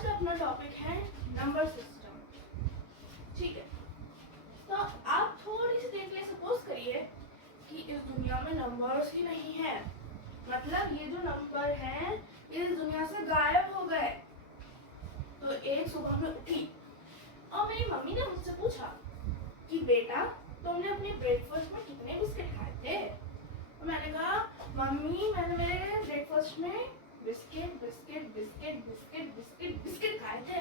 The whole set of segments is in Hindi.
आज का अपना टॉपिक है नंबर सिस्टम। ठीक है, तो आप थोड़ी सी देर के लिए सपोज करिए कि इस दुनिया में नंबर्स ही नहीं है, मतलब ये जो नंबर हैं इस दुनिया से गायब हो गए। तो एक सुबह में उठी और मेरी मम्मी ने मुझसे पूछा कि बेटा तुमने अपने ब्रेकफास्ट में कितने बिस्किट खाए थे। तो मैंने कहा मम्मी मैंने मेरे ब्रेकफास्ट में biscuit biscuit biscuit biscuit biscuit biscuit खाए थे।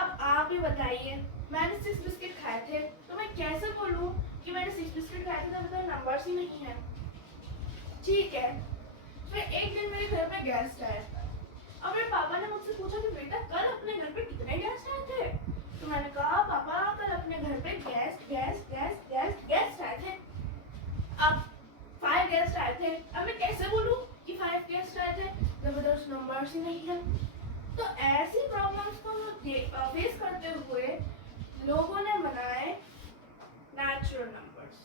अब आप ही बताइए, मैंने 6 बिस्किट खाए थे तो मैं कैसे बोलूं कि मैंने 6 बिस्किट खाए थे जब मेरे नंबर्स ही नहीं है। ठीक है, फिर एक दिन मेरे घर में गेस्ट आए और मेरे पापा ने मुझसे पूछा कि बेटा कल अपने घर पे कितने गेस्ट आए थे। तो मैंने कहा पापा कल अपने घर पे गेस्ट आए थे। अब 5 गेस्ट आए थे। अब मैं कैसे बोलूं कि 5 गेस्ट आए थे जब उधर नंबर्स ही नहीं है। तो ऐसी प्रॉब्लम्स को फेस करते हुए लोगों ने बनाए नेचुरल नंबर्स।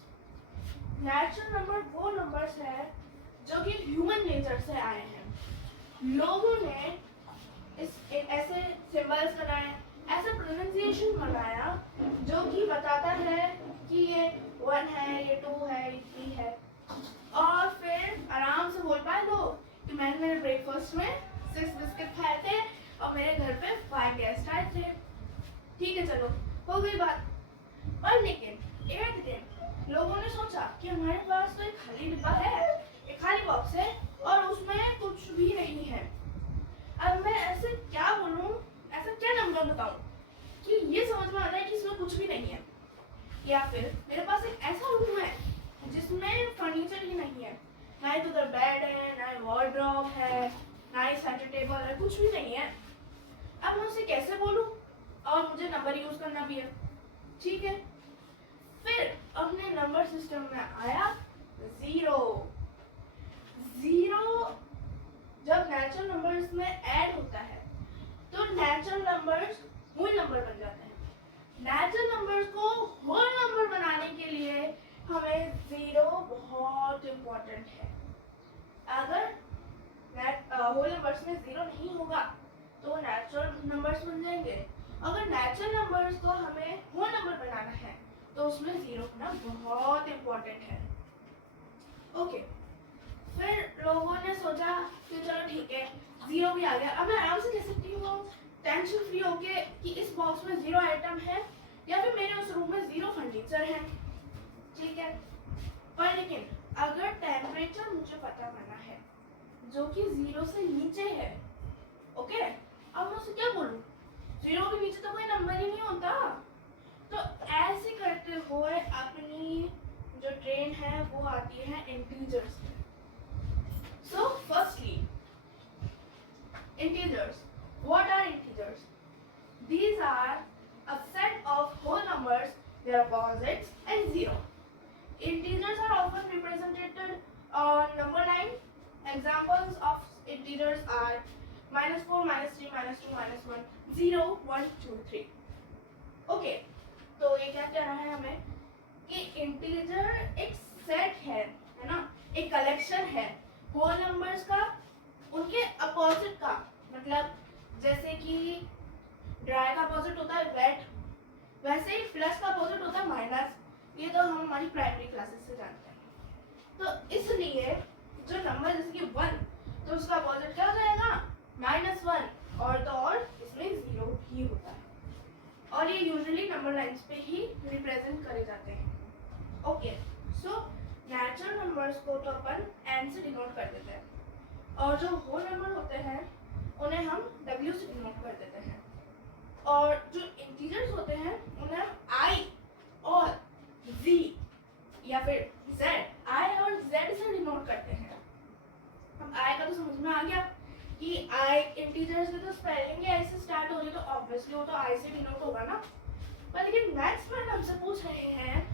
नेचुरल नंबर वो नंबर्स है जो कि ह्यूमन नेचर से आए हैं। लोगों ने ऐसे सिंबल्स बनाए, ऐसा प्रोनाउंसिएशन बनाया जो कि बताता है कि ये 1 है, ये 2 है, ये 3 है, और फिर आराम से बोल पाए लोग कि मैंने मेरे ब्रेकफास्ट में 6 बिस्किट खाए थे और मेरे घर पे 5 गेस्ट आए थे। ठीक है, चलो हो गई बात। और लेकिन एक दिन लोगों ने सोचा कि हमारे पास तो एक खाली डिब्बा है, एक खाली बॉक्स है और उसमें कुछ भी नहीं है। अब मैं ऐसे क्या बोलूं, ऐसा क्या नंबर बताऊं कि ये समझ में आ रहा है कि इसमें कुछ भी नहीं है। या फिर मेरे पास एक ऐसा रूम है जिसमें फर्नीचर ही नहीं है, ना ही उधर बेड है, ना ही वार्डरोब है, ना ही सेंटर टेबल है, कुछ भी नहीं है। अब मैं उसे कैसे बोलूं और मुझे नंबर यूज करना भी है। ठीक है, फिर अपने नंबर सिस्टम में आया जीरो। जब नेचुरल नंबर्स में ऐड होता है तो नेचुरल नंबर्स होल नंबर बन जाते हैं। नेचुरल नंबर्स को होल नंबर बनाने के लिए हमें जीरो बहुत इम्पोर्टेंट है। अगर होल नंबर्स में जीरो नहीं होगा तो नेचुरल नंबर्स बन जाएंगे। अगर नेचुरल नंबर्स को हमें होल नंबर बनाना है तो उसमें जीरो होना बहुत इम्पोर्टेंट है। ओके, फिर लोगों ने सोचा कि चलो ठीक है जीरो भी आ गया, अब मैं आराम से कह सकती हूँ टेंशन फ्री होके कि इस बॉक्स में जीरो आइटम है या फिर मेरे उस रूम में जीरो फर्नीचर है। ठीक है, पर लेकिन अगर टेम्परेचर मुझे पता करना है जो कि जीरो से नीचे है, ओके, अब मैं उसे क्या बोलूं, जीरो के नीचे तो कोई नंबर ही नहीं होता। तो ऐसे करते हुए अपनी जो ट्रेन है वो आती है इंटीजर्स में। So firstly integers. What are integers? These are a set of whole numbers, their opposites and zero. Integers are often represented on number line. Examples of integers are -4, -3, -2, -1, 0, 1, 2, 3. Okay, तो ये क्या कह रहा है हमें कि इंटीजर एक सेट है ना, एक कलेक्शन है होल नंबर्स का, उनके अपोजिट का, मतलब जैसे कि ड्राई का अपोजिट होता है वेट, वैसे ही प्लस का अपोजिट होता है माइनस। ये तो हम हमारी प्राइमरी क्लासेस से जानते हैं। तो इसलिए जो नंबर जैसे कि 1 तो उसका अपोजिट क्या हो जाएगा -1, और तो और इसमें जीरो ही होता है और ये यूजुअली नंबर लाइंस पे ही रिप्रेजेंट करे जाते हैं। ओके, सो नेचुरल नंबर्स को तो अपन n से डिनोट कर देते हैं और जो होल नंबर होते हैं उन्हें हम w से डिनोट कर देते हैं, और जो इंटीजर्स होते हैं उन्हें हम i और z या फिर z, i और z से डिनोट करते हैं। अब i का तो समझ में आ गया कि i इंटीजर्स की तो स्पेलिंग ही i से स्टार्ट हो रही है, तो ऑब्वियसली वो तो i से डिनोट होगा ना। पर लेकिन मैथ्स में हमसे पूछ रहे हैं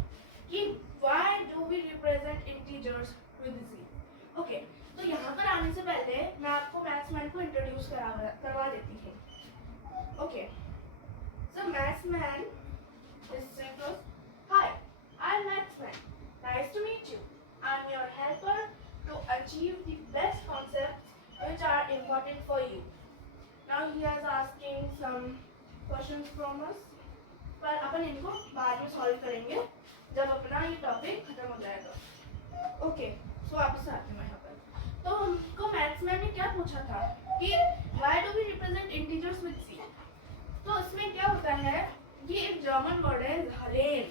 कि why do we represent integers with z? Okay, तो यहाँ पर आने से पहले मैं आपको मैथ्समैन को इंट्रोड्यूस करवा देती हूँ। Okay, so mathsman is Santos. Hi, I'm Mathsman. Nice to meet you. I'm your helper to achieve the best concepts which are important for you. Now he is asking some questions from us, पर अपन इनको बाद में सॉल्व करेंगे जब अपना ये टॉपिक खत्म हो जाएगा। ओके, सो वापस आते हैं यहाँ पर। तो हमको मैथ्स मैम ने क्या पूछा था कि why do we represent integers with C. तो इसमें क्या होता है, ये एक जर्मन वर्ड है ज़ालेन,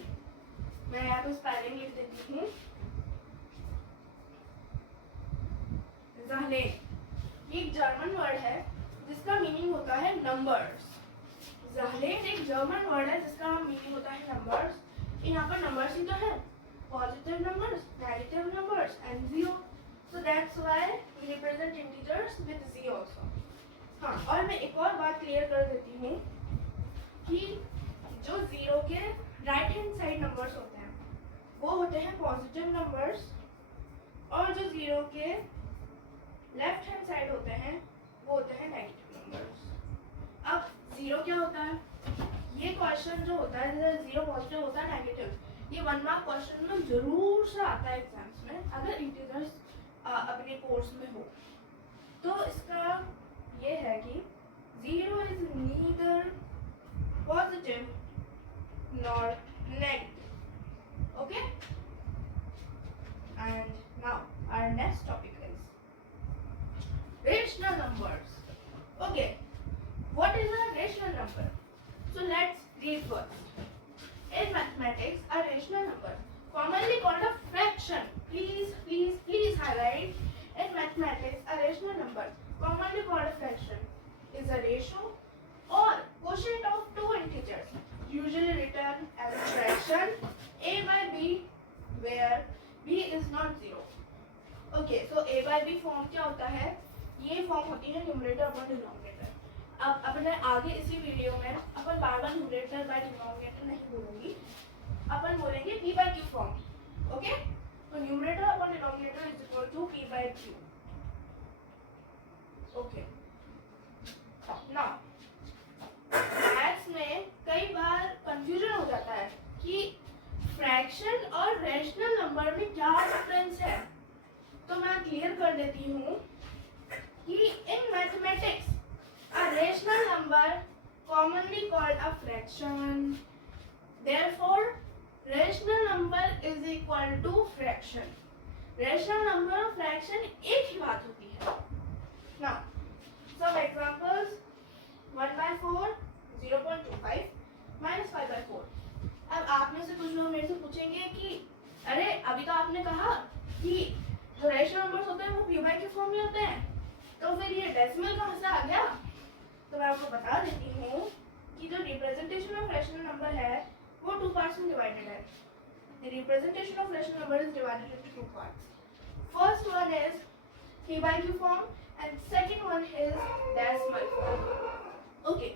मैं यहाँ पे स्पेलिंग लिख देती हूँ, ज़ालेन। ये एक जर्मन वर्ड है जिसका मीनिंग होता है नंबर्स। ज़ालेन एक जर्मन वर्ड है जिसका मीनिंग होता है नंबर्स। यहाँ पर नंबर्स ही तो है, positive numbers, negative numbers and zero, so that's why we represent integers with Z also. हाँ, और मैं एक और बात क्लियर कर देती हूँ कि जो जीरो के राइट हैंड साइड नंबर्स होते हैं वो होते हैं पॉजिटिव नंबर्स, और जो जीरो के लेफ्ट हैंड साइड होते हैं वो होते हैं नेगेटिव नंबर्स। अब जीरो क्या होता है, ये क्वेश्चन जो होता है जीरो पॉजिटिव होता है नेगेटिव, ये 1 मार्क क्वेश्चन में जरूर से आता है एग्जाम्स में अगर इंटीजर्स अपने कोर्स में हो। तो इसका ये है कि zero is neither positive nor negative. Okay, and now our next topic is rational numbers. Okay, what is a rational number? So let's read first. In mathematics, a rational number, commonly called a fraction, please highlight. In mathematics, a rational number, commonly called a fraction, is a ratio or quotient of two integers, usually written as a fraction a by b where b is not zero. Okay, so a by b form क्या होता है, ये फॉर्म होती है न्यूमरेटर अपॉन डिनोमिनेटर। अब अपने आगे इसी वीडियो में अपन बार बार न्यूमरेटर बाय डिनोमिनेटर नहीं बोलूंगी, अपन बोलेंगे p by q फॉर्म। ओके, तो numerator upon denominator is equal to p by q। Okay, now maths में कई बार कंफ्यूजन हो जाता है कि फ्रैक्शन और रैशनल नंबर में क्या डिफरेंस है, तो मैं क्लियर कर देती हूँ कि in mathematics a rational number commonly called a fraction, therefore rational number is equal to fraction. Rational number और फ्रैक्शन एक ही बात होती है। Now some examples, 1/4, 0.25 minus 5/4। अब आप में से कुछ लोग मेरे से पूछेंगे कि अरे अभी तो आपने कहा कि जो रैशनल नंबर्स होते हैं वो p by q फॉर्म में होते हैं, तो फिर ये डेसिमल कहाँ से आ गया। तो मैं आपको बता देती हूँ कि जो रिप्रेजेंटेशन ऑफ रैशनल नंबर है वो 2 पार्ट्स में डिवाइडेड है। The representation of rational number is divided into 2 parts. First one is p by q form and second one is decimal form. Okay,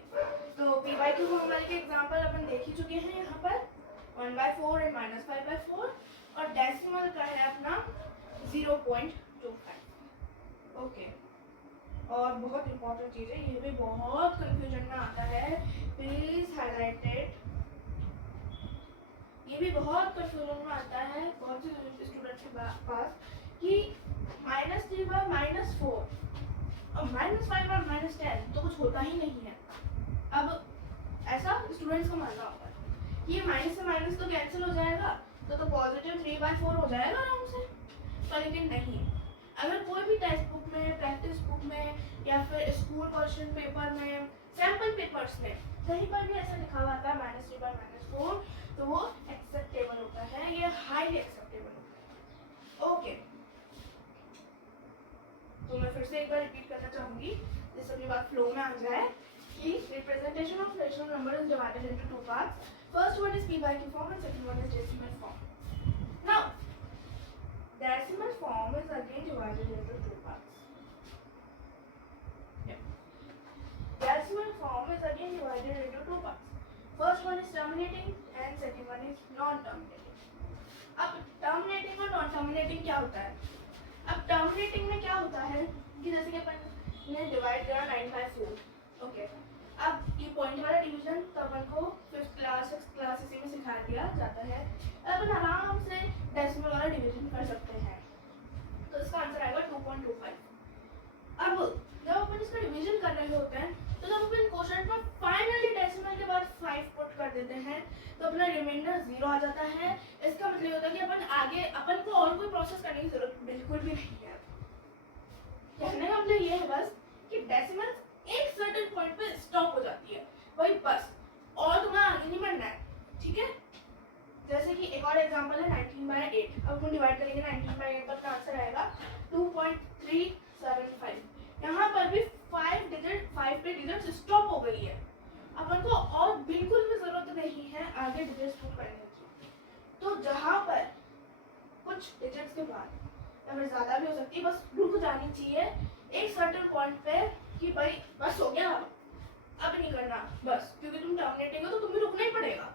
तो p by q फॉर्म वाले के एग्जांपल अपन देख ही चुके हैं यहाँ पर, 1/4 एंड -5/4, और डेसिमल का है अपना 0.25। ओके, और बहुत इंपॉर्टेंट चीज़ है, ये भी बहुत कंफ्यूजन में आता है, प्लीज हाईलाइट इट। ये भी बहुत कंफ्यूजन में आता है बहुत से स्टूडेंट के पास कि -3 बाय -4 और -5 और -10 तो कुछ होता ही नहीं है। अब ऐसा स्टूडेंट्स को मानना होगा कि माइनस से माइनस तो कैंसिल हो जाएगा, तो पॉजिटिव 3/4 हो जाएगा आराम से, पर लेकिन नहीं। अगर कोई भी टेक्स्ट बुक में, प्रैक्टिस बुक में, या फिर स्कूल क्वेश्चन पेपर में, सैम्पल पेपर्स में कहीं पर भी ऐसा लिखा हुआ था -3 बाय -4, तो वो एक्सेप्टेबल होता है, ये हाईली एक्सेप्टेबल होता है। ओके, तो मैं फिर से एक बार रिपीट करना चाहूँगी जिससे अपनी बात फ्लो में आ जाए कि representation of rational number is divided into 2 parts. First one is p by q form and second one is decimal form. Now, decimal form is again divided into 2 parts. Yeah. Decimal form is again divided into 2 parts. First one is terminating and second one is non-terminating. अब terminating और non-terminating क्या होता है? अब terminating में क्या होता है कि जैसे कि अपन ने डिवाइड करा 9/4, ओके, अब ये पॉइंट वाला डिवीजन तो अपन को 5th क्लास 6th क्लास इसी में सिखा दिया जाता है। अपन आराम से डेसिमल वाला डिवीजन कर सकते हैं, तो इसका आंसर आएगा 2.25। अब जब अपन इसका डिवीजन कर रहे होते हैं तो जब अपन कोशेंट में फाइनली डेसिमल के बाद 5 पुट कर देते हैं तो अपना रिमाइंडर 0 आ जाता है। इसका मतलब होता है कि अपन को और कोई प्रोसेस करने की जरूरत बिल्कुल भी नहीं है। कहने का मतलब ये है बस कि डेसिमल एक सर्टेन पॉइंट पे स्टॉप हो जाती है, वही बस, और तुम्हें आगे नहीं बढ़ना है, ठीक है। जैसे कि एक और एग्जांपल है 19/8। अब हम डिवाइड करेंगे 19/8 पर आंसर आएगा 2.375। यहाँ पर भी 5 पे डिजिट स्टॉप हो गई है। अपन को और बिल्कुल भी जरूरत नहीं है आगे डिजिट्स पुट करने की। तो जहाँ पर कुछ डिजिट्स के बाद या फिर ज्यादा भी हो सकती है, बस रुक जानी चाहिए एक सर्टेन पॉइंट पे कि भाई बस हो गया, अब नहीं करना बस, क्योंकि तुम टर्मिनेटिंग हो तो तुम्हें रुकना ही पड़ेगा।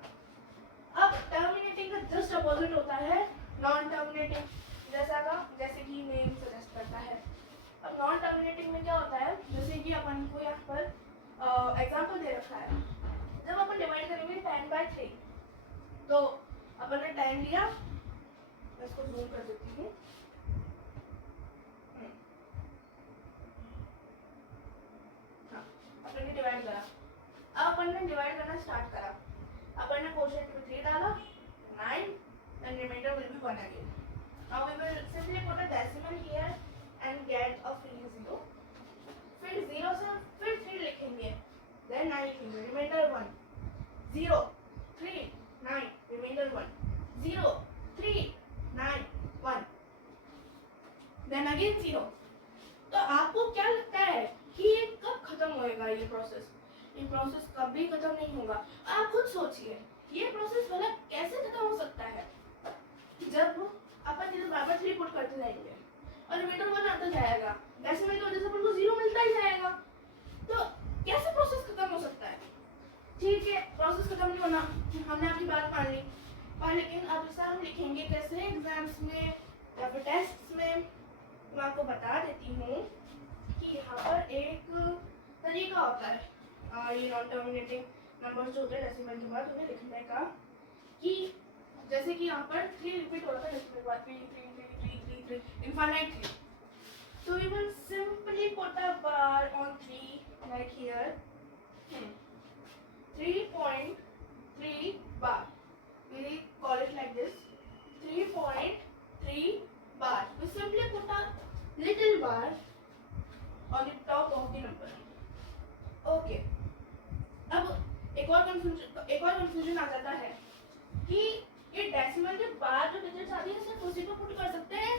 अब टर्मिनेटिंग का जस्ट अपोजिट होता है नॉन टर्मिनेटिंग, जैसे कि नेम सजेस्ट करता है। अब नॉन टर्मिनेटिंग में क्या होता है, जैसे कि अपन को यहाँ पर एग्जांपल दे रखा है, जब अपन डिवाइड करेंगे 10/3, तो अपन ने 10 लिया, मैं इसको जूम कर देती हूँ, हाँ, अपन ने डिवाइड करा। अब अपन ने डिवाइड करना स्टार्ट करा, अपन ने कोशेंट में 3 डाला, 9, and remainder will be 1 again. Now we will simply put a decimal here and get a free 0. फिर 0 से फिर 3 लिखेंगे, then 9 लिखेंगे, remainder 1, 0, 3, 9, remainder 1, 0, 3, 9, 1, then again 0. तो आपको क्या लगता है कि ये कब खत्म होएगा ये प्रोसेस? ये प्रोसेस कभी खत्म नहीं होगा। आप खुद सोचिए, ये प्रोसेस भला कैसे खत्म हो सकता है? जब अपन इधर बराबर 3 पुट करते जाएंगे और रिमाइंडर 1 आता जाएगा, डेसिमल की वजह से अपन को 0 मिलता ही जाएगा, तो कैसे प्रोसेस खत्म हो सकता है? ठीक है, प्रोसेस खत्म नहीं होना, हमने आपकी बात मान ली, पर लेकिन अब इसे हम लिखेंगे कैसे एग्जाम्स में या फिर टेस्ट्स में? मैं आपको बता देती हूँ कि यहाँ पर एक तरीका होता है ये नॉन टर्मिनेटिंग नंबर्स जो होते हैं डेसिमल के बाद उन्हें लिखने का, कि जैसे कि यहाँ पर 3 रिपीट हो रहा था डेसिमल के बाद 3 3 3 3 3 3 infinite 3, so we will simply put a bar on 3 like here, 3.3 bar, we call it like this, 3.3 bar, we simply put a little bar on the top of the number. Okay, अब एक और कंफ्यूजन आ जाता है कि ये डेसिमल के बाद जो डिजिट्स आती है सिर्फ उसी को पुट कर सकते हैं,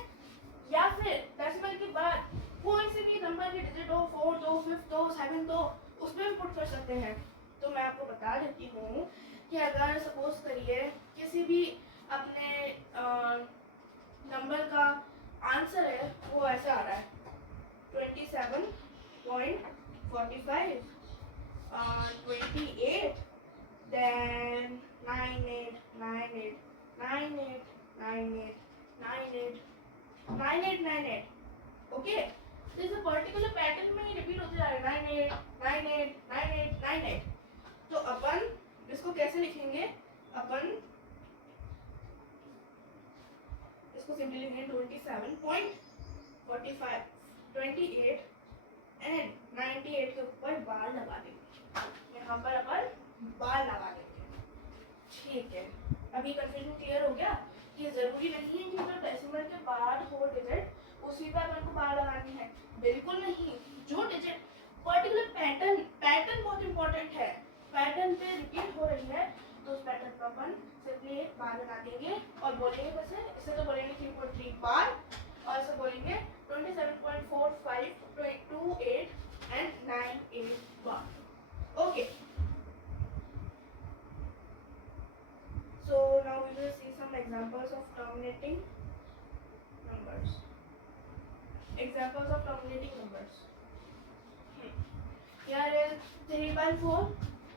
या फिर डेसिमल के बाद कोई से भी नंबर की डिजिट हो, 4 हो, 5 हो, 7 हो, उसमें भी पुट कर सकते हैं। तो मैं आपको बता देती हूँ कि अगर सपोज करिए किसी भी अपने नंबर का आंसर है वो ऐसे आ रहा है 27.45, 28, then 98, 98, 98, 98, 98, 98, 98. Okay, this is a particular pattern में रिपीट होते जा रहे हैं 98, 98, 98, 98. तो अपन इसको कैसे लिखेंगे? अपन इसको सिंपली लिखेंगे 27.45, 28 एंड 98 के ऊपर बार लगा देंगे, यहाँ पर अपन बार लगा देंगे। ठीक है, अभी कंफ्यूजन क्लियर हो गया कि जरूरी नहीं है कि जो डेसिमल के बाद हो डिजिट उसी पर अपन को बार लगानी है, बिल्कुल नहीं। जो डिजिट पर्टिकुलर पैटर्न बहुत इंपॉर्टेंट है, पैटर्न पे रिपीट हो रही है, तो उस पैटर्न पर अपन सिंपली एक बार लगा देंगे और बोलेंगे कैसे? इसे तो बोलेंगे 3.3 बार और इसे बोलेंगे 27.45, 28 and 98 bar. Okay. So now we will see some examples of terminating numbers. Examples of terminating numbers. Here is 3/4.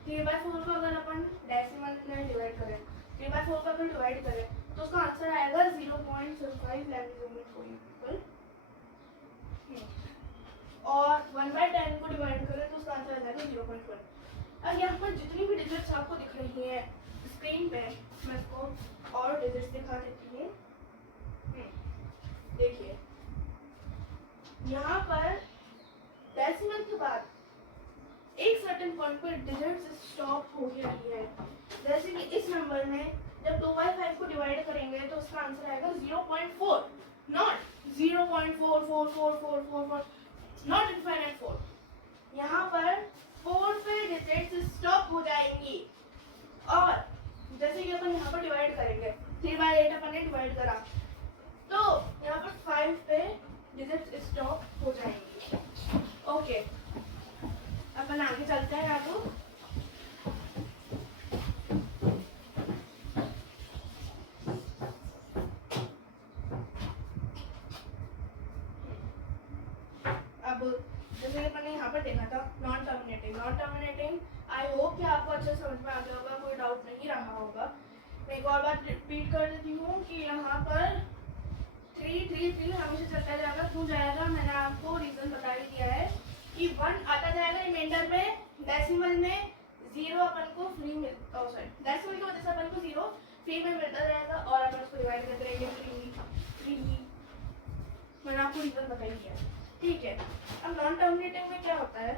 3/4 को अगर अपन डेसिमल में डिवाइड करें, 3/4 को अगर डिवाइड करें तो उसका आंसर आएगा 0.75 people. और 1/10 को डिवाइड करें तो उसका आंसर आ जाएगा 0.1. अब यहाँ पर जितनी भी डिजिट्स आपको दिख रही हैं स्क्रीन पे, मैं इसको और डिजिट्स दिखा देती हूँ। देखिए यहाँ पर डेसिमल के बाद एक सर्टेन पॉइंट पर डिजिट्स स्टॉप हो गया है। जैसे कि इस नंबर में जब 2 बाई 5 को डिवाइड करेंगे तो उसका आंसर आएगा 0.4, नॉट 0.44444, नॉट इनफाइनाइट 4। यहाँ पर 4 पे डिजिट्स स्टॉप हो जाएंगी। और जैसे कि अपन यहाँ पर डिवाइड करेंगे 3 बाई 8 अपन ने डिवाइड करा तो यहाँ पर 5 पे डिजिट्स स्टॉप हो जाएंगी। ओके, अपन आगे चलते हैं आपको। अब जैसे कि अपन ने यहाँ पर देखा था नॉन टर्मिनेटिंग आई होप कि आपको अच्छे समझ में आ गया होगा, कोई डाउट नहीं रहा होगा। मैं एक और बात रिपीट कर देती हूँ कि यहाँ पर 3 3 3 हमेशा चलता जाएगा। क्यों जाएगा मैंने आपको रीजन बता ही दिया है कि 1 आता जाएगा रिमाइंडर में, डेसिमल में 0 अपन को फ्री मिल डेसिमल की वजह से अपन को 0 फ्री में मिलता जाएगा और अपन उसको डिवाइड करते रहेंगे फ्री। मैंने आपको रीजन बताई दिया, ठीक है। अब नॉन टर्मिनेटिंग में क्या होता है?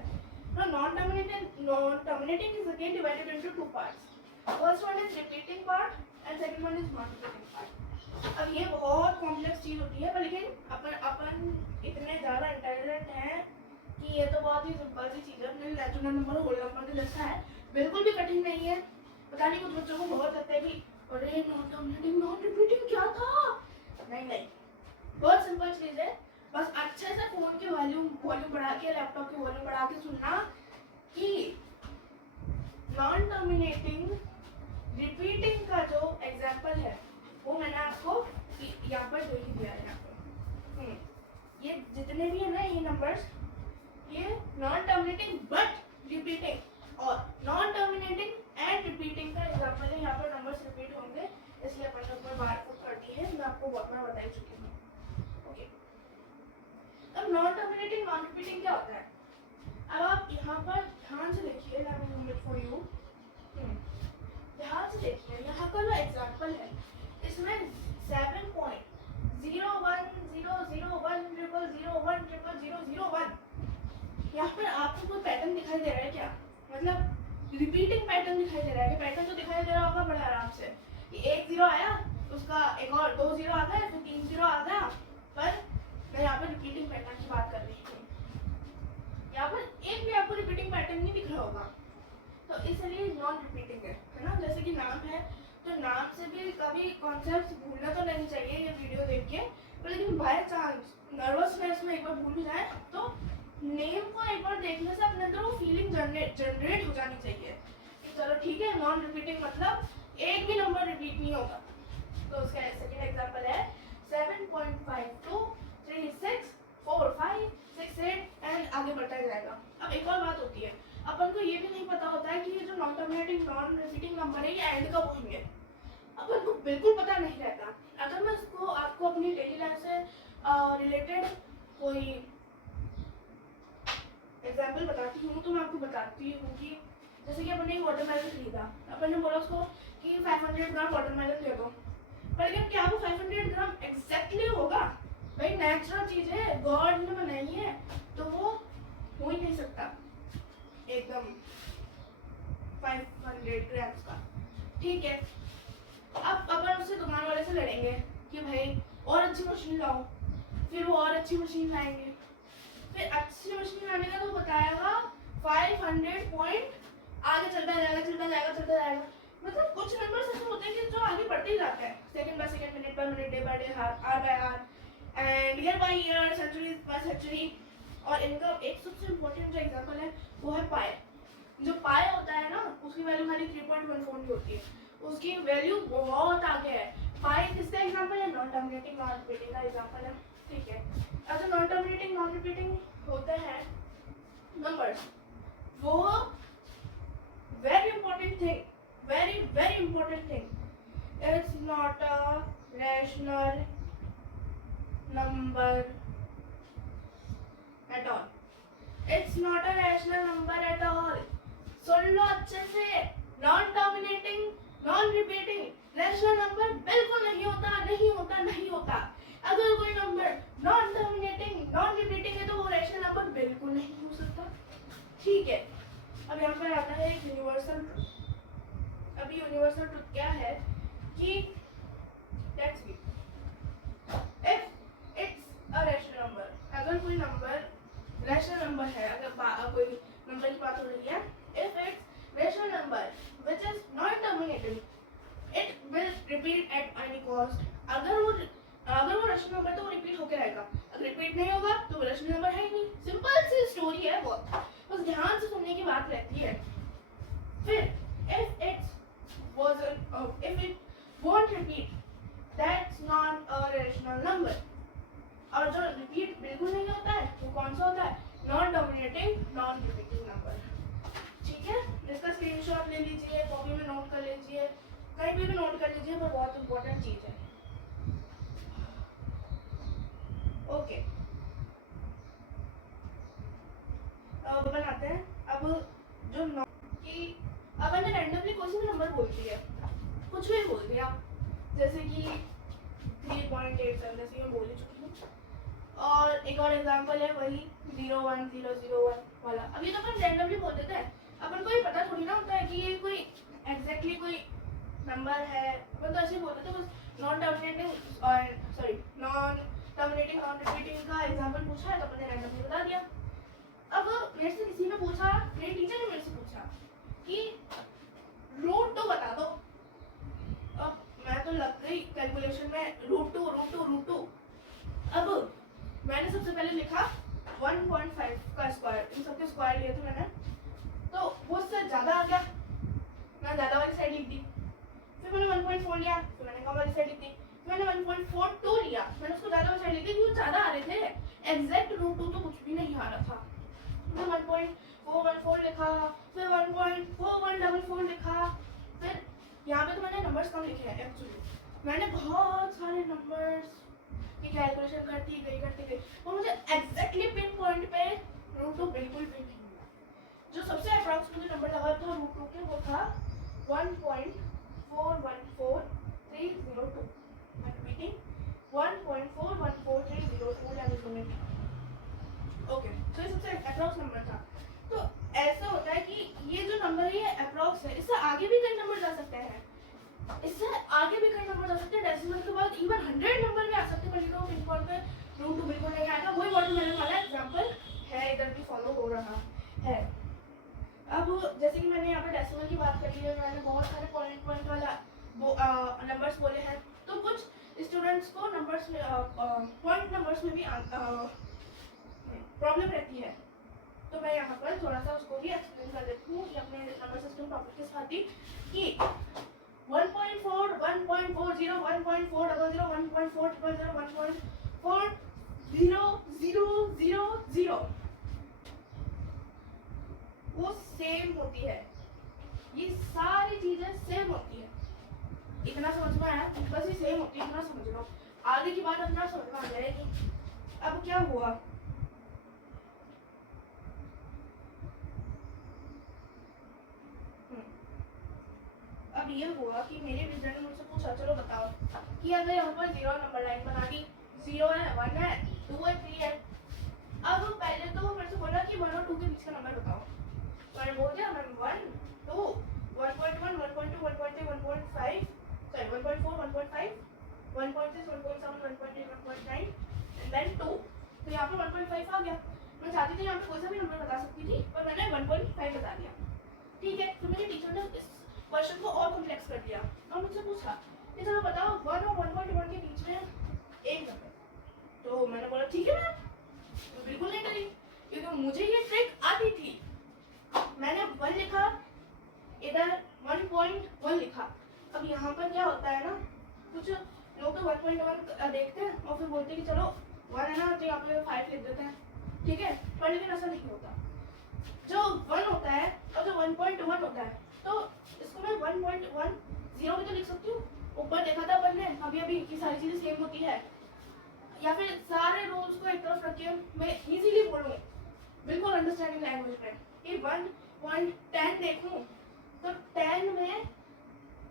Non terminating is again divided into 2 parts. First one is repeating part and second one is non repeating part. अब ये बहुत कॉम्प्लेक्स चीज होती है, पर लेकिन अपन इतने ज़्यादा इंटेलिजेंट हैं कि ये तो बहुत ही सिंपल सी चीज़ है, अपने नेचुरल नंबर होल नंबर के जैसा है, बिल्कुल भी कठिन नहीं है। पता नहीं कुछ बच्चों को बहुत लगता है कि अरे नॉन टर्मिनेटिंग नॉन रिपीटिंग क्या था। नहीं, बहुत सिंपल चीज़ है। बस अच्छे से फोन के वॉल्यूम बढ़ा के, लैपटॉप के वॉल्यूम बढ़ा के सुनना कि नॉन टर्मिनेटिंग रिपीटिंग का जो एग्जाम्पल है वो मैंने आपको यहाँ पर दे ही दिया है। यहाँ पर ये जितने भी है ना ये नंबर्स, ये नॉन टर्मिनेटिंग बट रिपीटिंग और नॉन टर्मिनेटिंग एंड रिपीटिंग का एग्जाम्पल है। यहाँ पर नंबर्स रिपीट होंगे इसलिए अपन ने ऊपर बार पुट कर दी है, मैं आपको बहुत बार बता चुकी हूँ। ओके, अब नॉन टर्मिनेटिंग नॉन रिपीटिंग क्या होता है? अब आप यहाँ पर ध्यान से देखिए, फॉर यू ध्यान से देखिए, यहाँ का जो एग्जाम्पल है इसमें 7.010010010010001 यहाँ पर आपको कोई पैटर्न दिखाई दे रहा है क्या? मतलब रिपीटिंग पैटर्न दिखाई दे रहा है। पैटर्न तो दिखाई दे रहा होगा बड़े आराम से कि 1 0 आया, उसका एक और 2 0 आ गया, फिर 3 0 आ गया। पर मैं यहाँ पर रिपीटिंग पैटर्न की बात कर रही हूँ। यहाँ पर एक भी आपको रिपीटिंग पैटर्न नहीं दिख रहा होगा, तो इसलिए नॉन रिपीटिंग है ना। जैसे कि नाम है तो नाम से भी कभी कॉन्सेप्ट भूलना तो नहीं चाहिए ये वीडियो देख के, पर लेकिन बाय चांस नर्वसनेस में एक बार भूल जाए तो नेम को एक बार देखने से अपने अंदर वो फीलिंग जनरेट हो जानी चाहिए कि चलो ठीक है, नॉन रिपीटिंग मतलब एक भी नंबर रिपीट नहीं होगा। तो उसका सेकंड एग्जांपल है 7.52364568 एंड आगे बढ़ता जाएगा। अब एक और बात होती है, अपन को ये भी नहीं पता होता है कि ये जो non terminating non repeating number है ये एंड कब होंगे, अपन को बिल्कुल पता नहीं रहता। अगर मैं इसको आपको अपनी डेली लाइफ से रिलेटेड कोई एग्जाम्पल बताती हूँ तो मैं आपको बताती हूँ कि जैसे कि अपन ने एक वाटरमेलन खरीदा, अपन ने बोला उसको कि 500 ग्राम वाटरमेलन दे दो, पर लेकिन क्या वो 500 ग्राम एग्जैक्टली होगा? भाई नेचुरल चीज है, गॉड ने बनाई है, तो वो हो ही नहीं सकता एकदम 500 ग्राम्स का, ठीक है। अब अपन उससे दुकान वाले से लड़ेंगे कि भाई और अच्छी मशीन लाओ, फिर वो और अच्छी मशीन लाएंगे, फिर अच्छी मशीन लाने का तो बताएगा 500 पॉइंट, आगे चलता जाएगा। मतलब कुछ नंबर्स ऐसे होते हैं कि जो आगे बढ़ते ही जाते हैं, second by second, minute by minute, day by day, hour by hour and year by year, century by century. और इनका एक सबसे इम्पोर्टेंट जो एग्जांपल है वो है पाई। जो पाई होता है ना उसकी वैल्यू खाली 3.14 की होती है, उसकी वैल्यू बहुत आगे है। पाई किसका एग्जांपल है? नॉन टर्मिनेटिंग नॉन रिपीटिंग का एग्जांपल है, ठीक है। अब जो नॉन टर्मिनेटिंग नॉन रिपीटिंग होते हैं नंबर्स, वो very important thing, it's not a rational number at all. सुन लो अच्छे से, non terminating non repeating rational number बिल्कुल नहीं होता। अगर कोई number non terminating non repeating है तो वो रैशनल नंबर बिल्कुल नहीं हो सकता, ठीक है। अब अब यहाँ पर आता है एक यूनिवर्सल ट्रुथ। अभी यूनिवर्सल ट्रुथ क्या है कि let's see if it's a rational number, अगर कोई नंबर रैशनल नंबर है, अगर कोई नंबर की बात हो रही है, if it's rational number which is not terminating it will repeat at any cost. अगर वो रैशनल नंबर तो वो रिपीट होकर रहेगा, अगर रिपीट नहीं होगा तो वो रैशनल नंबर है ही नहीं। सिंपल सी स्टोरी है, बहुत बस ध्यान से सुनने की बात रहती है। फिर if it won't repeat that's not a rational number। और जो रिपीट बिल्कुल नहीं होता है वो कौन सा होता है? Non dominating non repeating number. ठीक है, इसका स्क्रीनशॉट ले लीजिए, कॉपी में नोट कर लीजिए, कहीं भी नोट कर लीजिए, पर बहुत इंपॉर्टेंट चीज है। ओके, अब बनाते हैं। अब जो कि अब मैंने रैंडमली कोई सी भी नंबर बोल दिया, कुछ भी बोल दिया, जैसे कि 3.87 जैसे मैं बोल चुकी हूँ। और एक और एग्जांपल है वही 01001 वाला। अब ये तो अपन रैंडमली बोल देते हैं, अपन को ये पता थोड़ी ना होता है कि ये कोई एग्जैक्टली कोई नंबर है। अपन तो ऐसे ही बोलते थे, बस नॉन टर्मिनेटिंग और नॉन टर्मिनेटिंग नॉन रिपीटिंग का एग्जांपल पूछा है तो अपन ने रैंडमली बता दिया। अब मेरे से किसी ने पूछा, मेरे टीचर ने मेरे से पूछा कि रूट 2 बता दो। अब मैं तो लग गई कैलकुलेशन में, रूट टू। अब मैंने सबसे पहले लिखा 1.5 का स्क्वायर, इन सबके स्क्वायर लिए थे मैंने, तो वो उससे ज़्यादा आ गया, मैं ज़्यादा वाली साइड लिख दी। फिर मैंने 1.4 लिया, फिर मैंने कम वाली साइड लिख दी। फिर मैंने 1.42 लिया, मैंने उसको ज़्यादा वाली साइड लिख दी क्योंकि ज़्यादा आ रहे थे, एग्जैक्ट रूट 2 तो कुछ भी नहीं आ रहा था। फिर 1.414 लिखा, फिर 1.4144 लिखा। फिर यहाँ पे तो मैंने नंबर्स कम लिखे हैं एक्चुअली, मैंने बहुत सारे नंबर्स की कैलकुलेशन करती गई और मुझे एग्जैक्टली पिन पॉइंट पे रूट 2 बिल्कुल भी नहीं मिला। जो सबसे अप्रॉक्स मुझे नंबर लगा था रूट 2 के, वो था 1.414302। रिपीटिंग 1.414302। ओके, तो ये सबसे अप्रॉक्स नंबर था। तो ऐसा होता है कि ये जो नंबर है ये अप्रॉक्स है, इससे आगे भी कई नंबर जा सकते हैं, इससे आगे भी कई नंबर जा सकते हैं, डेसिमल के बाद इवन 100 नंबर भी आ सकते हैं, पर तो पिन पॉइंट पे रूट 2 बिल्कुल नहीं आएगा। वही वाटरमेलन वाला एग्जांपल है, इधर भी फॉलो हो रहा है। अब जैसे कि मैंने यहाँ पे डेसिमल की बात करी है, मैंने बहुत सारे पॉइंट वाला नंबर्स बोले हैं, तो कुछ स्टूडेंट्स को नंबर्स में पॉइंट नंबर्स में भी प्रॉब्लम रहती है। तो मैं यहाँ पर थोड़ा सा उसको भी एक्सप्लेन कर देती हूँ कि अपने नंबर सिस्टम टॉपिक के साथ ही कि 1.4, 1.40, 1.400, 1.400, 1.4000 वो सेम होती है, ये सारी चीजें सेम होती है। इतना समझ में आया? बस ये सेम होती है, इतना समझ लो, आगे की बात अपना समझ में आ जाएगी। अब क्या हुआ, अब ये हुआ कि मेरे टीचर ने मुझसे पूछा, चलो बताओ कि अगर यहाँ पर 0 नंबर लाइन बना दी, 0 है, 1 है, 2 है, 3 है। अब पहले तो वो मेरे से बोला कि 1 और 2 के बीच का नंबर बताओ, तो मैंने बोल दिया मैम 1, 2, 1.1, 1.2, 1.3, 1.5, सॉरी 1.4, 1.5, 1.6, 1.7, 1.8, 1.9 एंड देन 2। तो यहाँ पर 1.5 आ गया। मैं चाहती थी यहाँ पे कोई सा भी नंबर बता सकती थी, पर मैंने 1.5 बता दिया। ठीक है, तो मेरे टीचर ने इस क्वेश्चन को और कॉम्प्लेक्स कर दिया और मुझसे पूछा कि चलो बताओ 1 और 1.1 के बीच में एक नंबर। तो मैंने बोला ठीक है मैम, तो बिल्कुल नहीं डरी क्योंकि मुझे ये ट्रिक आती थी। मैंने 1 लिखा, इधर 1.1 लिखा। अब यहाँ पर क्या होता है ना, कुछ लोग तो 1.1 देखते हैं और फिर बोलते हैं कि चलो 1 है ना तो यहाँ पे 5 लिख देते हैं, ठीक है, पर लेकिन ऐसा नहीं होता। जो 1 होता है और जो 1.1 होता है, तो इसको मैं 1.10 भी तो लिख सकती हूँ। ऊपर देखा था अपन ने अभी अभी की सारी चीजें सेम होती है, या फिर सारे रूल्स को एक तरफ रखिए, मैं इजीली बोलूँ बिल्कुल अंडरस्टैंडिंग लैंग्वेज में कि 1.10 देखूँ तो 10 में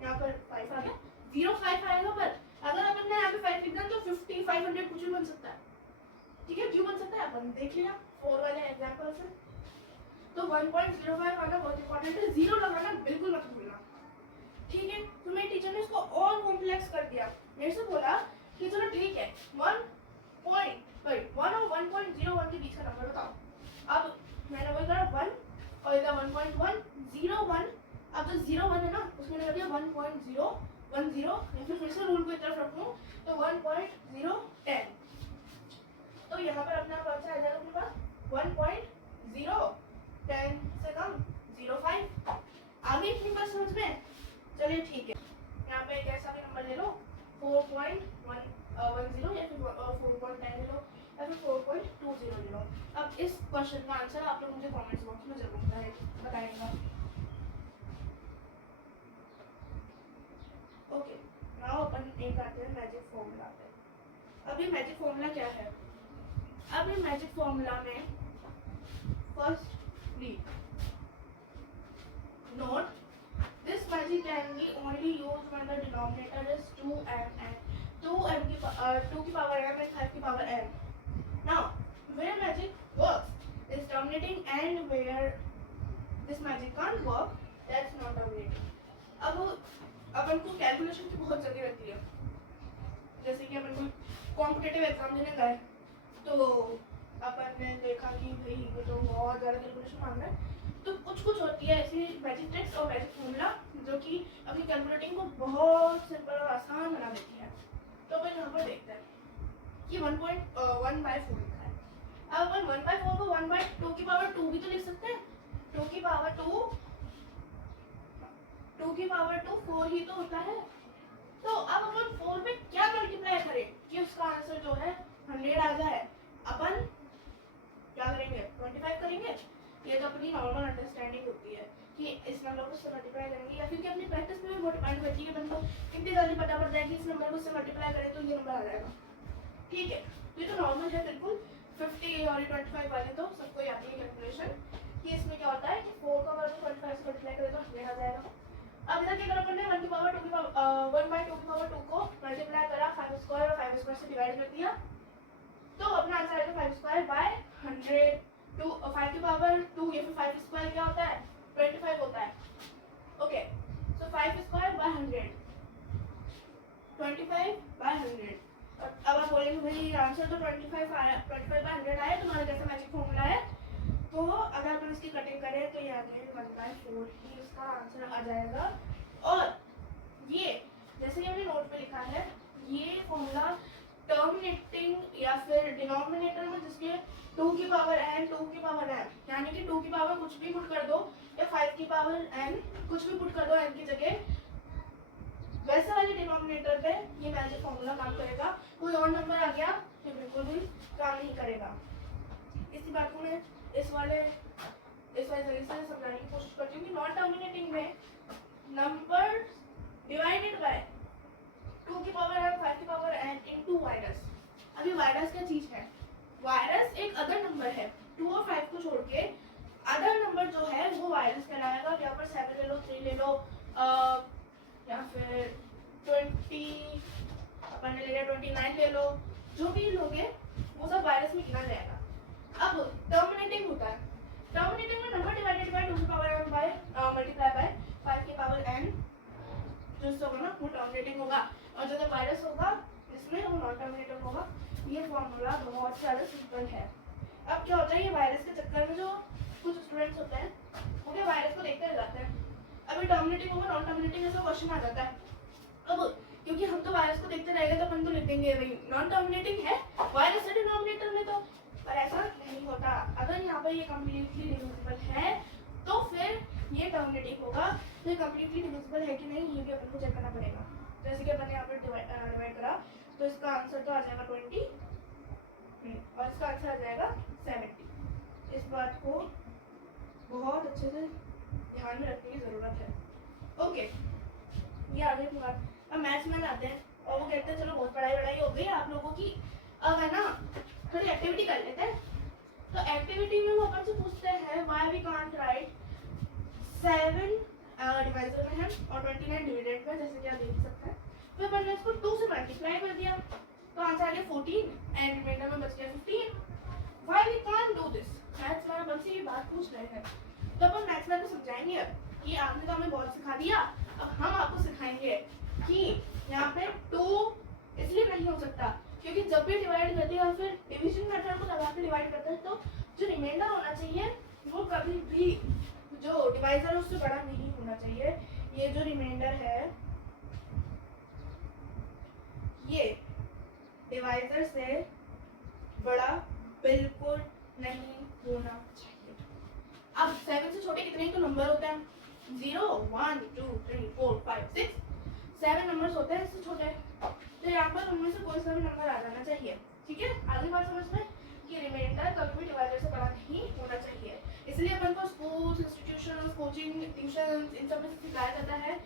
यहाँ पर 5 आ गया, 05 आएगा, पर अगर अपन ने यहाँ पे 5 लिख दिया तो 50, 500 कुछ भी बन सकता है। ठीक है, क्यों बन सकता है अपन देख लिया 4 वाले एग्जाम्पल से। तो 1.05 आना बहुत इंपॉर्टेंट है, जीरो लगाना बिल्कुल मत भूलना, ठीक है। तो मेरे टीचर ने इसको और कॉम्प्लेक्स कर दिया, मेरे से बोला कि चलो ठीक है 1 और 1.01 के बीच का नंबर बताओ। अब मैंने वही करा 1 और इधर 1.101, अब जो 01 है ना उसमें कर दिया 1.010, या फिर से रूल को एक तरफ रखूं तो 1.010, तो यहाँ पर अपना आंसर आ जाएगा अपने पास 1.010 से कम 05। आगे इतनी बात समझ में, चलिए ठीक है। यहाँ पे एक ऐसा भी नंबर ले लो 4.110 या फिर 4.10 ले लो या फिर 4.20 ले लो। अब इस क्वेश्चन का आंसर आप लोग मुझे कमेंट्स बॉक्स में जरूर बताइएगा। ओके, नाउ अपन एक आते हैं मैजिक फॉर्मूला पे। अब ये मैजिक फॉर्मूला क्या है? अब ये मैजिक फॉर्मूला में firstly note this magic can be only used when the denominator is 2m and 2 की power m and 5 की power n. Now where magic works is terminating and where this magic can't work, that's not terminating. अब अपन को कैलकुलेशन की बहुत जरूरत रहती है, जैसे कि अपन को कॉम्पिटिटिव एग्जाम देने गए तो अपन ने देखा कि भाई ये तो बहुत ज़्यादा कैलकुलेशन मांग रहा है, तो कुछ होती है ऐसी मैजिक ट्रिक्स और मैजिक फॉर्मूला जो कि अपनी कैलकुलेटिंग को बहुत सिंपल और आसान बना देती है। तो अपन यहाँ पर देखते हैं कि 1.1/4 लिखा है। अब अपन 1/4 को 1/2 की पावर 2 भी तो लिख सकते हैं, 2 की पावर 2 4 ही तो होता है। तो अब अपन 4 में क्या मल्टीप्लाई करें कि उसका आंसर जो है 100 आ जाए? अपन क्या करेंगे? 25 करेंगे। ये तो अपनी नॉर्मल अंडरस्टैंडिंग होती है कि इस नंबर को उससे मल्टीप्लाई करेंगे, या फिर कि अपनी प्रैक्टिस में भी बहुत डिपेंड करती है कि अपन को कितनी जल्दी पता पड़ जाएगी इस नंबर को उससे मल्टीप्लाई करें तो ये नंबर आ जाएगा, ठीक है। तो ये तो नॉर्मल है बिल्कुल। 50 और 25 वाले तो सबको याद है कैलकुलेशन कि इसमें क्या होता है कि 4 का वर्ग 25 से मल्टीप्लाई करें तो 100 आ जाएगा। अब इधर क्या करा अपन ने 1 की पावर 2 की पावर 1/2 की पावर 2 को मल्टीप्लाई करा 5 स्क्वायर और 5 स्क्वायर से डिवाइड कर दिया, तो अपना आंसर आएगा 5 स्क्वायर बाय 100। 5 की पावर 2 या फिर 5 स्क्वायर क्या होता है? 25 होता है। Okay, so 5 square by 100, 25 by 100। अब आप बोलेंगे भाई आंसर तो 25 आया, 25 बाय 100 आया, तुम्हारा कैसे मैजिक फॉर्मूला है? तो अगर अपन इसकी कटिंग करें तो ये आ जाएगा 1/4 ही इसका आंसर आ जाएगा। और ये जैसे कि हमने नोट पे लिखा है, ये फॉर्मूला टर्मिनेटिंग या फिर डिनोमिनेटर में जिसके 2 की पावर n 2 की पावर n, यानी कि 2 की पावर कुछ भी पुट कर दो या 5 की पावर n कुछ भी पुट कर दो n की जगह, वैसे वाले डिनोमिनेटर पे ये मैजिक फॉर्मूला काम करेगा। कोई और नंबर आ गया तो बिल्कुल भी काम नहीं करेगा। इसी बात को मैं इस वाले तरीके से समझाने की कोशिश करती हूँ कि नॉन टर्मिनेटिंग में नंबर डिवाइडेड बाय 2 की पावर n 5 की पावर n इनटू वायरस। अभी वायरस क्या चीज है? वायरस एक अदर नंबर है, 2 और 5 को छोड़ के अदर नंबर जो है वो वायरस कहलाएगा। यहाँ पर 7 ले लो, 3 ले लो, या फिर 20 अपन ने ले लिया, 29 ले लो, जो भी लोगे वो सब वायरस में गिना जाएगा। अब टर्मिनेटिंग होता है, टर्मिनेटिंग में नंबर डिवाइडेड बाय 2 की power n by multiply by 5 की पावर n जो होगा ना वो टर्मिनेटिंग होगा, और जो वायरस होगा इसमें वो नॉन टर्मिनेटिंग होगा। ये फॉर्मूला बहुत ज़्यादा सिंपल है। अब क्या होता है, ये वायरस के चक्कर में जो कुछ स्टूडेंट्स होते हैं वो क्या वायरस को देखते रह जाते हैं। अभी टर्मिनेटिंग होगा नॉन टर्मिनेटिंग ऐसा क्वेश्चन आ जाता है। अब क्योंकि हम तो वायरस को देखते रहेंगे तो अपन तो लिख देंगे भाई नॉन टर्मिनेटिंग है, वायरस है डिनोमिनेटर में, तो पर ऐसा नहीं होता। अगर यहाँ पर ये कम्प्लीटली डिविजिबल है तो फिर ये टर्मिनेटिंग होगा। तो ये कम्प्लीटली डिविजिबल है कि नहीं ये भी अपन को चेक करना पड़ेगा। जैसे कि अपन ने यहाँ पर डिवाइड करा तो इसका आंसर तो आ जाएगा 20 और इसका आंसर आ जाएगा 70। इस बात को बहुत अच्छे से ध्यान में रखने की ज़रूरत है। ओके, ये आगे की बात। अब मैथ्स में आते हैं और वो कहते हैं चलो बहुत पढ़ाई हो गई आप लोगों की, अब है ना थोड़ी एक्टिविटी कर लेते हैं। तो एक्टिविटी में वो अपन से पूछते हैं why we can't write 7 divisor में है और 29 डिविडेंड में, जैसे कि आप देख सकते हैं। फिर अपन ने इसको 2 से मल्टीप्लाई कर दिया तो आंसर आ गया 14 एंड रिमाइंडर में बच गया 15। Why we can't do this? Maths में अपन से ये बात बात पूछ रहे हैं। तो अपन मैथ्स मैन को समझाएंगे कि आपने तो हमें बहुत सिखा दिया, अब हम आपको सिखाएंगे कि यहाँ पे 2 इसलिए नहीं हो सकता क्योंकि जब भी डिवाइड करते हैं और फिर डिवीजन मेथड को लगा के डिवाइड करते हैं तो जो रिमाइंडर होना चाहिए वो कभी भी जो डिवाइजर है उससे बड़ा नहीं होना चाहिए। ये जो रिमाइंडर है ये डिवाइजर से बड़ा बिल्कुल नहीं होना चाहिए। अब 7 से छोटे कितने तो नंबर होते हैं? 0, 1, 2, 3, 4, 5, 6, 7 नंबर्स होते हैं इससे छोटे। तो यहाँ पर उनमें से कोई सा भी नंबर आ जाना चाहिए। ठीक है, आगे बात समझ में कि रिमाइंडर कभी भी डिवाइजर से बड़ा नहीं होना चाहिए। इसलिए अपन को स्कूल, इंस्टीट्यूशन, कोचिंग, ट्यूशन इन सब में सिखाया जाता है।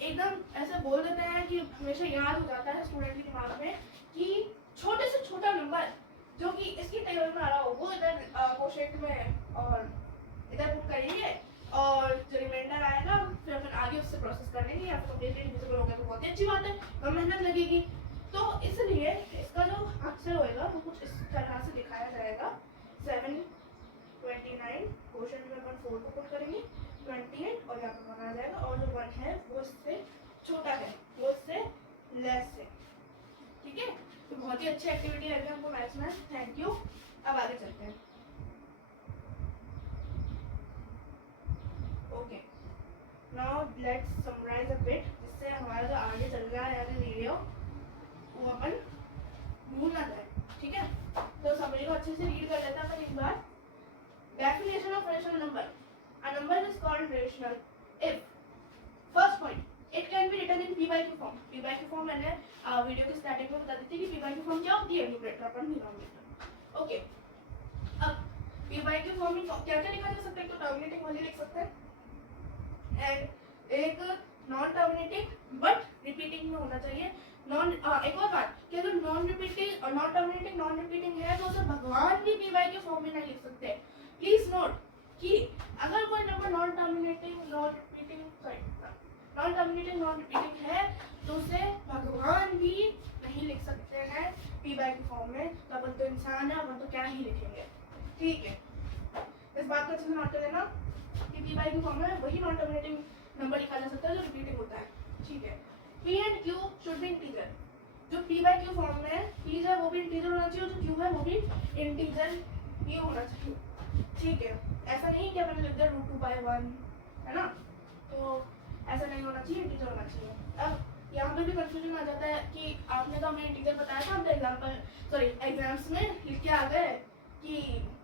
एकदम ऐसे बोल देते हैं कि हमेशा याद हो जाता है स्टूडेंट के दिमाग में कि छोटे से छोटा नंबर जो कि इसकी टेबल में आ रहा हो वो इधर कोशेंट में और इधर पुट करेंगे और जो रिमाइंडर आएगा फिर अपन आगे उससे प्रोसेस कर लेंगे या फिर कंप्लीटली डिविजिबल हो गया तो बहुत ही अच्छी बात है, कम मेहनत लगेगी। तो इसलिए इसका जो आंसर होएगा वो कुछ इस तरह से दिखाया जाएगा। 729 क्वेश्चन में अपन 4 को पुट करेंगे 28 और यहाँ पर 1 आ जाएगा और जो 1 है वो इससे छोटा है, वो इससे लेस है। ठीक है, तो बहुत ही अच्छी एक्टिविटी लगी हमको मैथ्स में। Thank you. अब आगे चलते हैं। Okay, now let's summarise a bit जिससे हमारा जो आगे चल रहा है यानी वीडियो वो अपन भूल ना जाए। ठीक है, तो समरी को अच्छे से रीड कर लेते हैं अपन एक बार। Definition of rational number, a number is called rational if first point it can be written in p by q form। p by q form मैंने वीडियो की स्टार्टिंग में बता दी थी कि p by q फॉर्म क्या होती है, न्यूमरेटर अपन डिनोमिनेटर। ओके, अब p by q फॉर्म में क्या क्या लिखा जा सकता है? तो टर्मिनेटिंग वाली लिख सकते हैं एंड एक नॉन टर्मिनेटिंग बट रिपीटिंग में होना चाहिए। नॉन एक और बात कि अगर नॉन रिपीटिंग और नॉन टर्मिनेटिंग नॉन रिपीटिंग है तो उसे भगवान भी p by q फॉर्म में नहीं लिख सकते। प्लीज नोट कि अगर कोई number non terminating non repeating है तो उसे भगवान भी नहीं लिख सकते हैं p by q फॉर्म में। तो अपन तो इंसान है, अपन तो क्या ही लिखेंगे। ठीक है, इस बात को अच्छे से नोट कर लेना कि p by q फॉर्म में वही नॉन टर्मिनेटिंग नंबर लिखा जा सकता है जो रिपीटिंग होता है। ठीक है, p and q should be integer. जो p by q फॉर्म में p है वो भी इंटीजर होना चाहिए और जो q है वो भी इंटीजर ही होना चाहिए। ठीक है, ऐसा नहीं कि अपन लिख दिया √2/1 है ना, तो ऐसा नहीं होना चाहिए, इंटीजर होना चाहिए। अब यहाँ पे भी कंफ्यूजन आ जाता है कि आपने तो हमें इंटीजर बताया था, हम तो एग्जाम्स में लिख के आ गए कि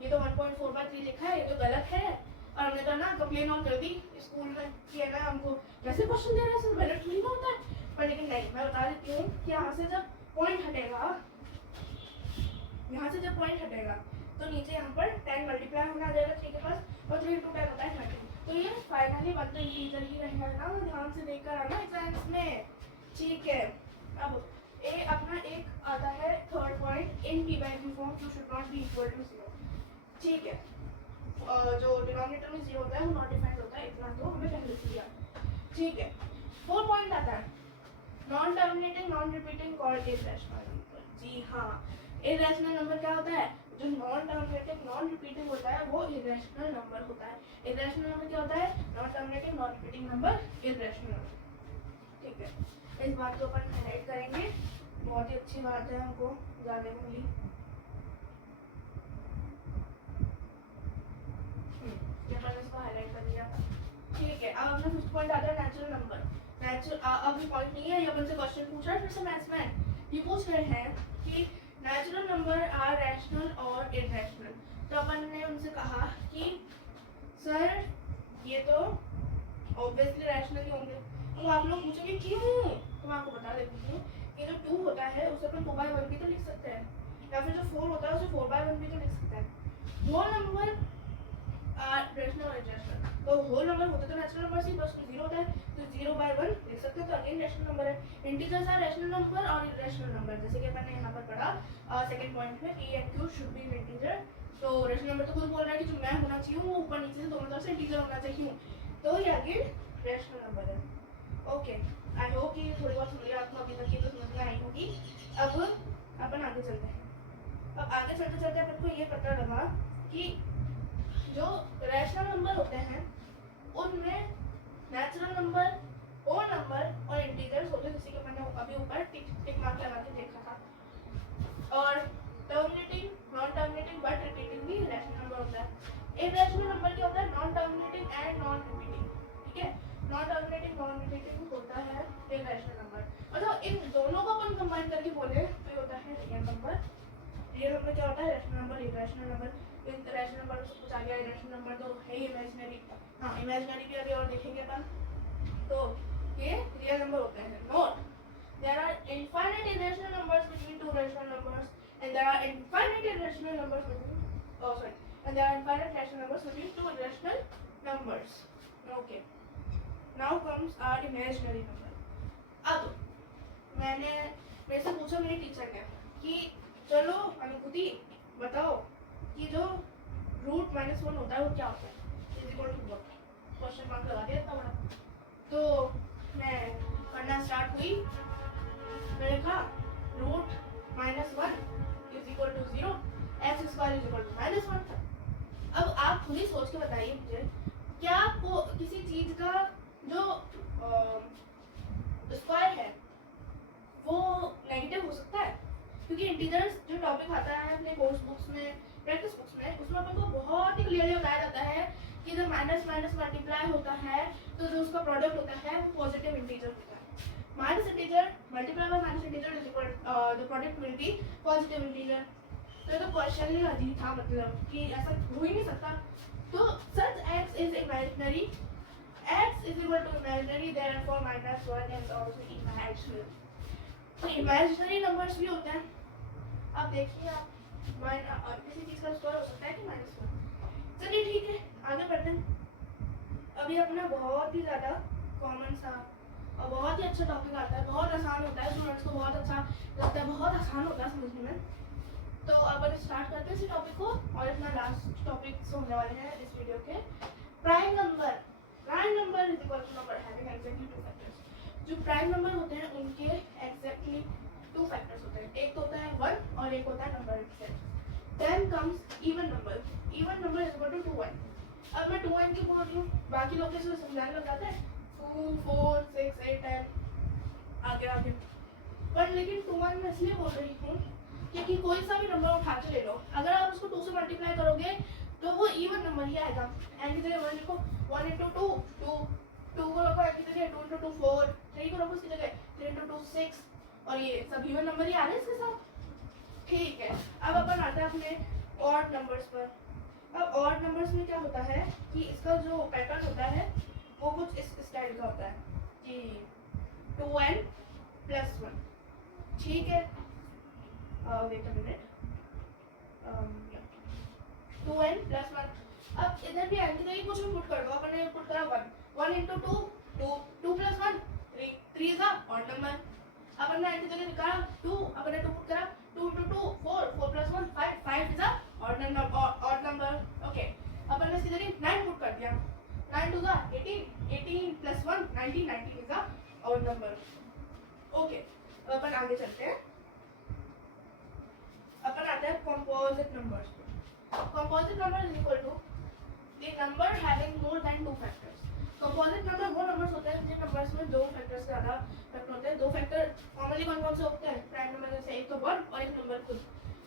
ये तो 1.4/3 लिखा है, ये तो गलत है और हमने तो ना कंप्लेन ऑन कर दी स्कूल में कि है ना हमको कैसे क्वेश्चन दे रहे हैं, सब गलत नहीं होता है। पर लेकिन नहीं, मैं बता देती हूँ कि यहाँ से जब पॉइंट हटेगा तो नीचे यहाँ पर 10 मल्टीप्लाई होना आ जाएगा 3 के पास और 3 × 10 होता है 30। तो ये फाइनली वन तो इंटीजर ही रहेगा ना, ध्यान से देखकर आना एग्जाम्स में। ठीक है, अब ए अपना एक आता है third point, in p by q form q should not be equal to 0। ठीक है, जो डिनोमिनेटर में 0 होता है वो नॉट डिफाइंड होता है, इतना तो हमें पहले से दिया। ठीक है, 4 पॉइंट आता है non terminating non repeating called irrational number. जी हाँ, इररेशनल नंबर क्या होता है? जो नॉन टर्मिनेटिंग नॉन रिपीटिंग होता है वो इररेशनल नंबर होता है। इररेशनल नंबर क्या होता है? Non terminating non repeating number, irrational number. ठीक है, इस बात को अपन हाईलाइट करेंगे, बहुत ही अच्छी बात है हमको जानने को मिली। अपन इसको हाईलाइट कर दिया। ठीक है, अब अपना फिफ्थ पॉइंट आता है नेचुरल नंबर। अब ये पॉइंट नहीं है, ये अपन से क्वेश्चन पूछ रहा है फिर से मैथ्स में। ये पूछ रहे हैं कि नेचुरल नंबर आर रैशनल और इररेशनल। तो अपन ने उनसे कहा कि सर ये तो ऑब्वियसली रैशनल ही होंगे। तो आप लोग पूछेंगे क्यों, तो मैं आपको बता देती हूँ कि जो 2 होता है उसे अपन 2/1 भी तो लिख सकते हैं, या फिर जो 4 होता है उसे 4/1 भी तो लिख सकते हैं। होल नंबर रैशनल और इररेशनल, तो होल नंबर होते तो नेचुरल नंबर से बस 0 होता है तो 0/1 लिख सकते हैं, तो अगेन रैशनल नंबर है। इंटीजर्स आर रैशनल नंबर और इररेशनल नंबर, जैसे कि अपन ने यहाँ पर पढ़ा सेकंड पॉइंट में p and q should be integer. तो रैशनल नंबर तो खुद बोल रहा है कि जो मैं होना चाहिए वो ऊपर नीचे से दोनों तरफ से इंटीजर होना चाहिए, तो ये अगेन रैशनल नंबर है। ओके, आई होप कि थोड़ी बहुत समझ आपको अभी तक ये तो समझ में आई होगी। अब अपन आगे चलते हैं। अब आगे चलते चलते अपन को ये पता लगा कि जो रैशनल नंबर होते हैं उनमें नेचुरल नंबर, होल नंबर और इंटीजर्स होते हैं, जैसे कि मैंने अभी ऊपर टिक मार्क लगा के देखा था। और terminating, non terminating but repeating भी रैशनल नंबर होता है। इरैशनल नंबर क्या होता है? Non terminating and non repeating, ठीक है। नॉन टर्मिनेटिंग नॉन रिपीटिंग होता है इरैशनल नंबर। और जो इन दोनों को अपन कंबाइन करके बोले तो ये होता है रियल नंबर। रियल नंबर क्या होता है? Rational number, irrational number. इन रैशनल नंबर से कुछ आ गया, इरैशनल नंबर तो है ही इमेजिनरी। हाँ, इमेजिनरी भी अभी और देखेंगे अपन। तो ये रियल नंबर होते हैं। Note, there are infinite irrational numbers between two rational numbers and there are infinite irrational numbers between and there are infinite rational numbers between two irrational numbers. Okay, now comes our imaginary number. अब मैंने मेरे से पूछा मेरी टीचर ने कि चलो अनुभूति बताओ कि जो रूट -1 होता है वो क्या होता है, is equal to what? Question mark लगा दिया इतना बड़ा। तो मैं पढ़ना स्टार्ट हुई, मैंने कहा root -1 is equal to 0, X square is equal to -1। अब आप खुद ही सोच के बताइए मुझे, क्या आपको किसी चीज का जो स्क्वायर है वो नेगेटिव हो सकता है? क्योंकि इंटीजर्स जो टॉपिक आता है अपने कोर्स बुक्स में, प्रैक्टिस बुक्स में, उसमें अपन को बहुत ही क्लियरली बताया जाता है कि जब माइनस माइनस मल्टीप्लाई होता है तो जो उसका प्रोडक्ट होता है वो पॉजिटिव इंटीजर होता है। Minus integer multiply by minus integer is equal the product will be positive integer. तो ये तो क्वेश्चन ही अजीब था, मतलब कि ऐसा हो ही नहीं सकता। तो such x is imaginary, x is equal to imaginary, therefore -1 is also imaginary. तो इमेजिनरी नंबर्स भी होते हैं। अब देखिए आप किसी चीज का स्क्वायर हो सकता है कि -1। चलिए ठीक है, आगे बढ़ते हैं। अभी अपना बहुत ही ज़्यादा कॉमन सा और बहुत ही अच्छा टॉपिक आता है, बहुत आसान होता है, स्टूडेंट्स को बहुत अच्छा लगता है, बहुत आसान होता है समझने में। तो अब अपन स्टार्ट करते हैं इस टॉपिक को, और अपना लास्ट टॉपिक होने वाले हैं इस वीडियो के prime number. Prime number is equal to number having exactly 2 factors. जो प्राइम नंबर होते हैं उनके एग्जैक्टली 2 फैक्टर्स होते हैं, एक तो होता है 1 और एक होता है number itself. Then comes even number. Even number is equal to 2n। अब मैं 2n की बोल रही हूँ, बाकी लोग कैसे समझाने लग जाते हैं 2, 4, 6, 8, 10 आगे आगे, पर लेकिन 2n मैं इसलिए बोल रही हूँ क्योंकि कोई सा भी नंबर उठा के ले लो, अगर आप उसको 2 से मल्टीप्लाई करोगे तो वो इवन नंबर ही आएगा। n की जगह 1 लिखो, 1 into 2 2, 2 को रखो n की जगह, 2 into 2 4, 3 को रखो उसकी जगह, 3 into 2 6, और ये सब इवन नंबर ही आ रहे हैं इसके साथ। ठीक है, अब अपन आते हैं अपने ऑड नंबर्स पर। अब ऑड नंबर्स में क्या होता है कि इसका जो पैटर्न होता है वो कुछ इस स्टाइल का होता है कि 2n + 1, ठीक है। Wait a minute, 2n + 1। अब इधर भी n की जगह कुछ भी पुट कर दो, अपन ने पुट करा 1 into 2 2, 2 + 1 3, 3 is a odd number. अपन ने n की जगह निकाला 2, अपन ने 2 पुट करा, 2 into 2 4, 4 + 1 5, 5 is a odd number. Okay, अपन ने इसकी जगह 9 पुट कर दिया, 9 2 18, 18 + 1 19, 19 is a odd number. Okay, अपन आगे चलते हैं। अपन आते हैं कंपोजिट नंबर्स पे। Composite number is equal to the number having more than 2 factors. Composite number वो नंबर्स होते हैं जिन नंबर्स में 2 फैक्टर से ज़्यादा फैक्टर होते हैं। 2 फैक्टर कॉमनली कौन से होते हैं? प्राइम नंबर जैसे एक तो 1 और एक नंबर खुद।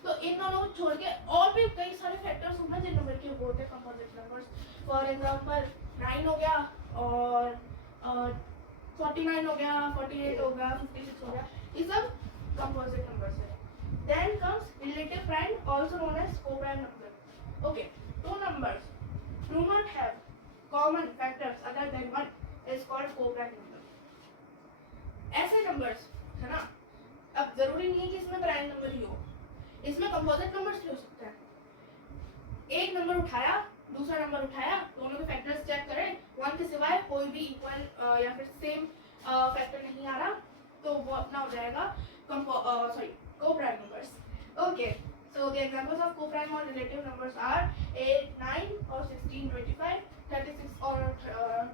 तो इन दोनों को छोड़ के और भी कई सारे फैक्टर्स होंगे जिन नंबर के वो होते हैं कंपोजिट नंबर्स। फॉर एग्जांपल 9 हो गया, और 49 हो गया, 48 हो गया, 56 हो गया, ये सब कंपोजिट नंबर्स है। Then comes relative prime, also known as co-prime number. Okay, two numbers do not have common factors other than 1 is called co-prime number. ऐसे numbers है ना, अब जरूरी नहीं है कि इसमें प्राइम नंबर ही हो, इसमें कंपोजिट नंबर्स भी हो सकते हैं। एक नंबर उठाया, दूसरा नंबर उठाया, दोनों के फैक्टर्स चेक करें, 1 के सिवाय कोई भी इक्वल या फिर सेम फैक्टर नहीं आ रहा, तो वो अपना हो जाएगा co-prime numbers. Okay, so the examples of co-prime or relative numbers are 8, 9 or 16, 25, 36 or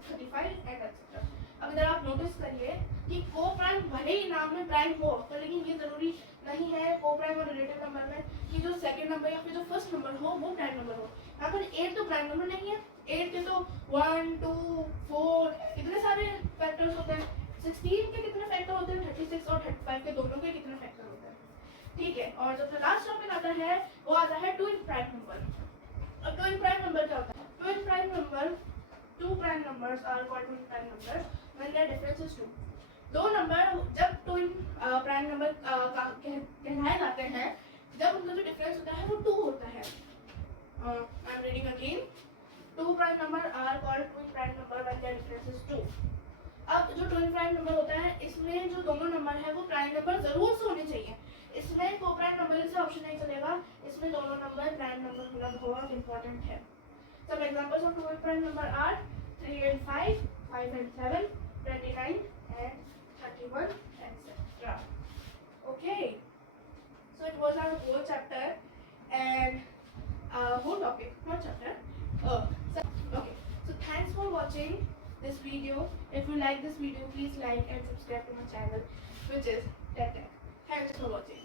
35 and etc. अब इधर आप नोटिस करिए कि co-prime भले ही नाम में प्राइम हो, तो लेकिन ये जरूरी नहीं है co-prime और relative नंबर में कि जो सेकंड नंबर या फिर जो फर्स्ट नंबर हो वो प्राइम नंबर हो। यहाँ पर 8 तो प्राइम नंबर नहीं है, 8 के तो 1 2 4 इतने सारे फैक्टर्स होते हैं। 16 के कितने फैक्टर होते हैं, 36 और 35 के दोनों के कितने फैक्टर होते हैं, ठीक है। और जब लास्ट टॉपिक आता है वो आता है ट्विन प्राइम नंबर। अब ट्विन प्राइम नंबर क्या होता है? Twin prime number, two prime numbers are called twin prime numbers when there difference is 2। दो नंबर जब ट्विन प्राइम नंबर कहलाए जाते हैं जब उनका जो डिफरेंस होता है वो 2 होता है। I am reading again, two prime number are called twin prime number when there difference is 2। अब जो ट्विन प्राइम नंबर होता है इसमें जो दोनों नंबर है वो प्राइम नंबर जरूर से होने चाहिए, इसमें को प्राइम नंबर से ऑप्शन नहीं चलेगा, इसमें दोनों नंबर प्राइम नंबर होना बहुत इंपॉर्टेंट है। सब examples of twin prime number are 3 and 5, 5 and 7, 29 and 31, etc. Okay, so it was our whole chapter and whole topic, not chapter. Okay, so thanks for watching this video. If you like this video, please like and subscribe to my channel, which is TechTech. Thanks for watching.